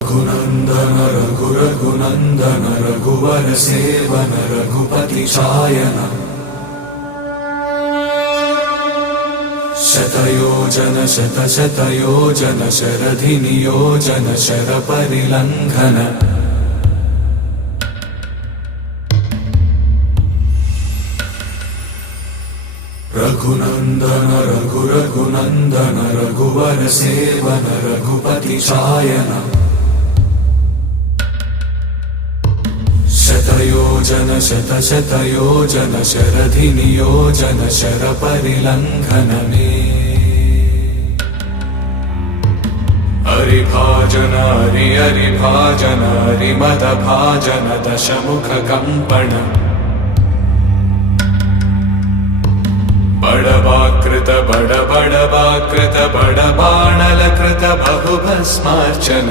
रघुनंदन रघुनंदन रघुवर seven Raghupati Shayan शतयोजन शतशतयोजन शरधि नियोजन sir परिलंघन Raghunandan Raghunandan रघुवर seven Raghupati Shayan शतयोजन शतशतयोजन शरधि नियोजन sir परिलंघन में हरिभाजन हरिभाजन हरिमद भाजन दशमुख कंपन बड़वाकृत बड़वाकृत बड़बाणलकृत बहुभस्मार्चन